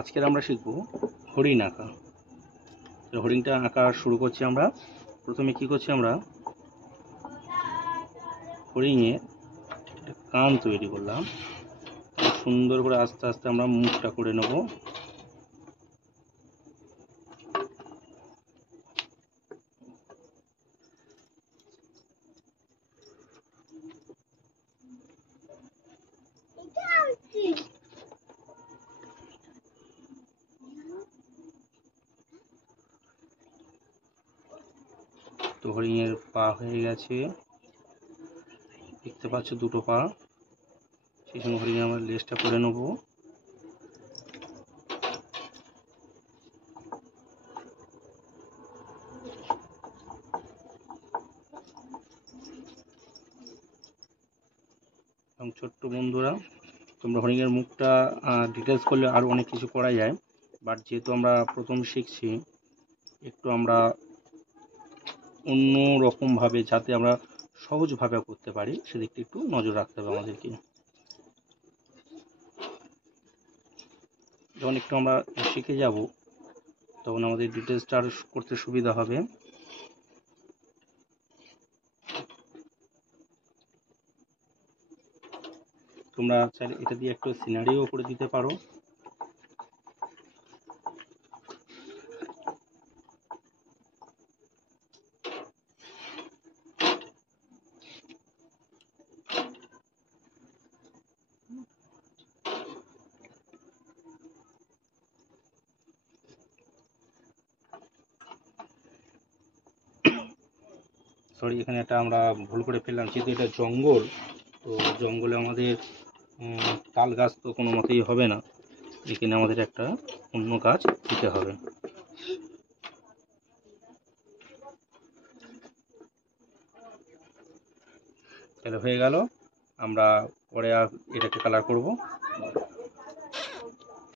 আজকের আমরা শিখব হরিণ আঁকা। হরিণটা আঁকা শুরু করছি আমরা। প্রথমে কি করছি আমরা হরিণের একটা কান তৈরি করলাম, সুন্দর করে আস্তে আস্তে আমরা মুখটা করে নেব। তো হরিণের পা হয়ে গেছে, দেখতে পাচ্ছ দুটো পা। সেই সঙ্গে হরিণের আমরা লেজটা করে নেব। এবং ছোট্ট বন্ধুরা, তোমরা হরিণের মুখটা ডিটেলস করলে আরও অনেক কিছু করা যায়, বাট যেহেতু আমরা প্রথম শিখছি, একটু আমরা অন্য রকমভাবে যাতে আমরা সহজভাবে করতে পারি সেদিকটা একটু নজর রাখতে হবে আমাদেরকে। যখন একটু আমরা শিখে যাব তখন আমাদের ডিটেলসটা আরও করতে সুবিধা হবে। তোমরা চাইলে এটা দিয়ে একটু সিনারিও করে দিতে পারো। সরি, এখানে একটা আমরা ভুল করে ফেললাম, যেহেতু এটা জঙ্গল, তো জঙ্গলে আমাদের তাল গাছ তো কোনো মতেই হবে না, এখানে আমাদের একটা অন্য গাছ দিতে হবে। তাহলে হয়ে গেল, আমরা পরে আর এটাকে কালার করব।